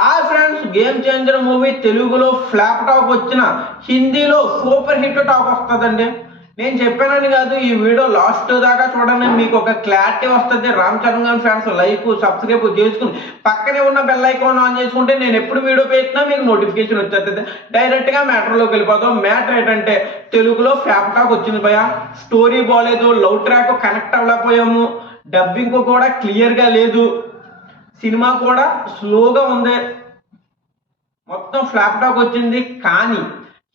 Hi friends, game changer movie తెలుగులో flop talk వచ్చిన హిందీలో సూపర్ హిట్ టాక్ వస్తుందండి. నేను చెప్పానని కాదు, ఈ వీడియో లాస్ట్ దాకా చూడండి, మీకు ఒక క్లారిటీ వస్తుంది. రామ్ చరణ్ గారి ఫ్యాన్స్ లైక్ సబ్స్క్రైబ్ చేసుకుని పక్కనే ఉన్న బెల్ ఐకాన్ ఆన్ చేసుకుంటే నేను ఎప్పుడు వీడియో పెట్టినా మీకు నోటిఫికేషన్ వచ్చేస్తుంది. డైరెక్ట్గా మ్యాటర్లోకి వెళ్ళిపోతాం. మ్యాటర్ ఏంటంటే తెలుగులో ఫ్లాప్ టాక్ వచ్చింది భయ. స్టోరీ బాగాలేదు, లవ్ ట్రాక్ కనెక్ట్ అవ్వలేకపోయాము, డబ్బింగ్ కూడా క్లియర్గా లేదు, సినిమా కూడా స్లోగా ఉంది, మొత్తం ఫ్లాప్ టాక్ వచ్చింది. కానీ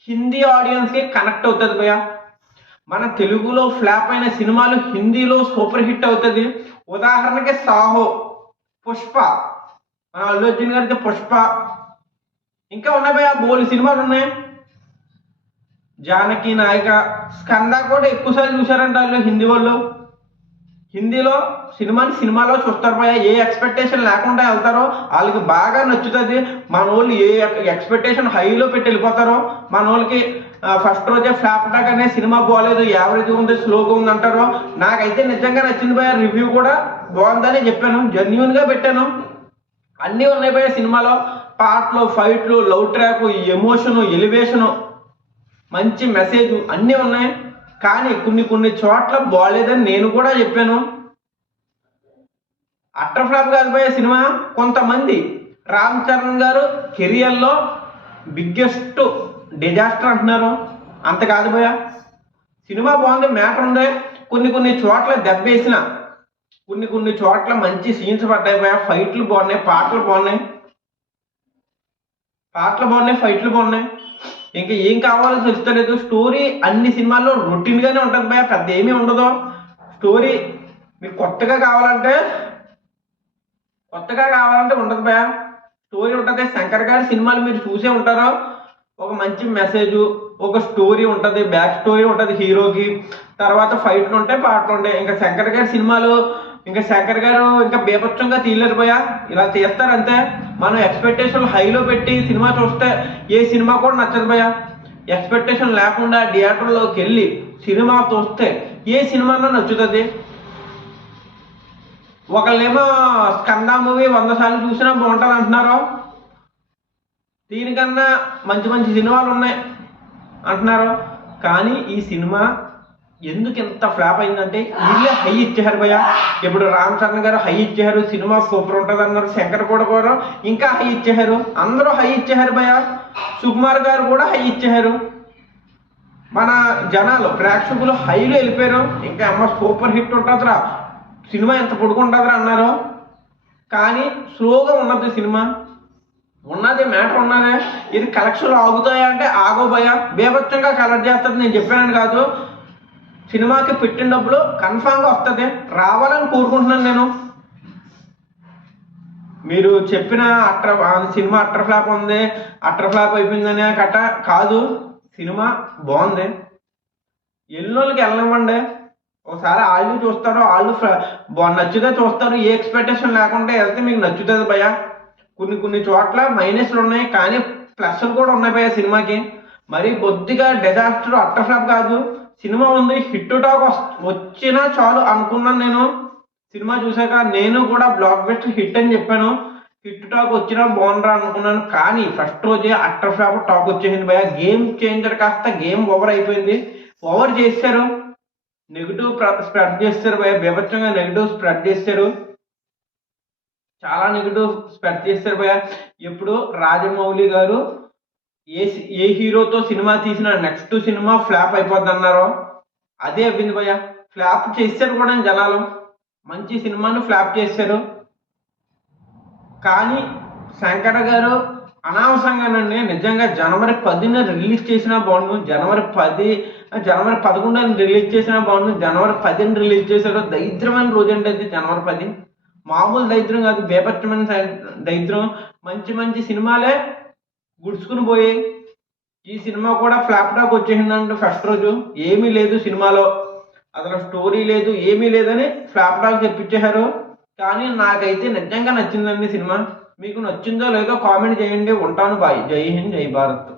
హిందీ ఆడియన్స్కి కనెక్ట్ అవుతుంది భయ. మన తెలుగులో ఫ్లాప్ అయిన సినిమాలు హిందీలో సూపర్ హిట్ అవుతుంది. ఉదాహరణకి సాహో, పుష్ప, మన అల్లు అర్జున్ గారికి పుష్ప, ఇంకా ఉన్నాయి భయ, బోలు సినిమాలు ఉన్నాయి. జానకి నాయక, స్కంద కూడా ఎక్కువసార్లు చూసారంట వాళ్ళు హిందీ వాళ్ళు. హిందీలో సినిమాలో చూస్తారు భయ. ఏ ఎక్స్పెక్టేషన్ లేకుండా వెళ్తారో వాళ్ళకి బాగా నచ్చుతుంది. మన వాళ్ళు ఏ ఎక్స్పెక్టేషన్ హైలో పెట్టి వెళ్ళిపోతారో, మన వాళ్ళకి ఫస్ట్ రోజే ఫ్లాప్ టాక్ అనే సినిమా బాగోలేదు, యావరేజ్ ఉంది, స్లోగా ఉంది అంటారో. నాకైతే నిజంగా నచ్చింది భయ. రివ్యూ కూడా బాగుందని చెప్పాను, జెన్యూన్గా పెట్టాను. అన్నీ ఉన్నాయి భయ సినిమాలో. పాటలు, ఫైట్లు, లవ్ ట్రాక్, ఎమోషను, ఎలివేషను, మంచి మెసేజ్ అన్నీ ఉన్నాయి. కానీ కొన్ని చోట్ల బాగాలేదని నేను కూడా చెప్పాను. అట్టర్ ఫ్లాప్ కాదు భయ సినిమా. కొంతమంది రామ్ చరణ్ గారు కెరియర్లో బిగ్గెస్ట్ డిజాస్టర్ అంటున్నారు, అంత కాదు భయ. సినిమా బాగుంది, మ్యాటర్ ఉంది. కొన్ని చోట్ల దెబ్బేసిన, కొన్ని చోట్ల మంచి సీన్స్ పడ్డాయి భయ. ఫైట్లు బాగున్నాయి, పాటలు బాగున్నాయి, ఫైట్లు బాగున్నాయి. ఇంకా ఏం కావాలో తెలుస్తలేదు. స్టోరీ అన్ని సినిమాల్లో రొటీన్గానే ఉంటుంది భయ, పెద్ద ఏమీ ఉండదు. స్టోరీ మీకు కొత్తగా కావాలంటే ఉండదు భయ. స్టోరీ ఉంటుంది. శంకర్ గారి సినిమాలు మీరు చూసే ఉంటారో, ఒక మంచి మెసేజ్, ఒక స్టోరీ ఉంటుంది, బ్యాక్ స్టోరీ ఉంటుంది హీరోకి, తర్వాత ఫైట్లు ఉంటాయి, పాటలు ఉంటాయి. ఇంకా శంకర్ గారి సినిమాలు, శంకర్ గారు ఇంకా బీభత్సంగా తీయలేరు భయ. ఇలా చేస్తారంతే. మనం ఎక్స్పెక్టేషన్ హైలో పెట్టి సినిమా చూస్తే ఏ సినిమా కూడా నచ్చదు భయ. ఎక్స్పెక్టేషన్ లేకుండా థియేటర్లోకి వెళ్ళి సినిమా చూస్తే ఏ సినిమానో నచ్చుతుంది. ఒకళ్ళేమో స్కంద మూవీ 100 సార్లు చూసినా బాగుంటుంది అంటున్నారు, దీనికన్నా మంచి సినిమాలు ఉన్నాయి అంటున్నారు. కానీ ఈ సినిమా ఎందుకు ఇంత ఫ్లాప్ అయిందంటే వీళ్ళే హై ఇచ్చారు భయ. ఇప్పుడు రామ్ చరణ్ గారు హై ఇచ్చారు, సినిమా సూపర్ ఉంటుంది అన్నారు. శంకర్ కూడా ఇంకా హై ఇచ్చారు, అందరూ హై ఇచ్చారు భయ. సుకుమార్ గారు కూడా హై ఇచ్చారు. మన జనాలు ప్రేక్షకులు హైలో వెళ్ళిపోయారు. ఇంకా అమ్మ సూపర్ హిట్ ఉంటుందిరా, సినిమా ఎంత పొడుగుంటుందిరా అన్నారు. కానీ స్లోగా ఉన్నది సినిమా, ఉన్నది మ్యాటర్ ఉన్నదే. ఇది కలెక్షన్లు ఆగుతాయా అంటే ఆగో భయ. బేభత్సంగా కలెక్ట్ చేస్తుంది. నేను చెప్పానని కాదు, సినిమాకి పెట్టిన డబ్బులు కన్ఫామ్గా వస్తుంది, రావాలని కోరుకుంటున్నాను నేను. మీరు చెప్పిన సినిమా అట్టర్ ఫ్లాప్ ఉంది, అట్టర్ ఫ్లాప్ అయిపోయిందనే కట్ట కాదు. సినిమా బాగుంది, ఎన్నోళ్ళకి వెళ్ళనివ్వండి. ఒకసారి వాళ్ళు చూస్తారు, వాళ్ళు నచ్చుతే చూస్తారు. ఏ ఎక్స్పెక్టేషన్ లేకుండా వెళ్తే మీకు నచ్చుతుంది భయ. కొన్ని చోట్ల మైనస్లు ఉన్నాయి, కానీ ప్లస్లు కూడా ఉన్నాయి భయ సినిమాకి. మరి కొద్దిగా డిజాస్టర్, అట్టర్ ఫ్లాప్ కాదు. సినిమా ఉంది, హిట్ టాక్ వచ్చినా చాలు అనుకున్నాను నేను. సినిమా చూసాక నేను కూడా బ్లాక్ బస్టర్ హిట్ అని చెప్పాను. హిట్ టాక్ వచ్చినా బాగుండరా అనుకున్నాను. కానీ ఫస్ట్ రోజే అట్టర్ ఫ్లాప్ టాక్ వచ్చేసింది భయ. గేమ్ చేంజర్ కాస్త గేమ్ ఓవర్ అయిపోయింది. ఓవర్ చేశారు, నెగిటివ్ స్ప్రెడ్ చేస్తారు భయ. బీభత్సంగా నెగిటివ్ స్ప్రెడ్ చేస్తారు, చాలా నెగిటివ్ స్ప్రెడ్ చేస్తారు భయ. ఇప్పుడు రాజమౌళి గారు ఏ హీరోతో సినిమా తీసినా నెక్స్ట్ సినిమా ఫ్లాప్ అయిపోద్ది అన్నారో అదే అయింది భయ. ఫ్లాప్ చేశారు కూడా జనాలు, మంచి సినిమాను ఫ్లాప్ చేశారు. కానీ శంకర్ గారు అనవసరంగానండి, నిజంగా జనవరి 10న రిలీజ్ చేసినా బాగుండు, జనవరి 11న రిలీజ్ చేసినా బాగుండు. జనవరి 10న రిలీజ్ చేశారు. దరిద్రమైన రోజు అంటే అది జనవరి 10. మామూలు దరిద్రం కాదు, బేపచ్చమైన దరిద్రం. మంచి సినిమాలే గుడ్చుకుని పోయి ఈ సినిమా కూడా ఫ్లాప్ టాక్ వచ్చేసిందంటే ఫస్ట్ రోజు ఏమీ లేదు సినిమాలో, అసలు స్టోరీ లేదు, ఏమీ లేదని ఫ్లాప్ టాక్ తెప్పించేశారు. కానీ నాకైతే నిజంగా నచ్చిందండి సినిమా. మీకు నచ్చిందో లేదో కామెంట్ చేయండి. ఉంటాను, బాయ్. జై హింద్, జై భారత్.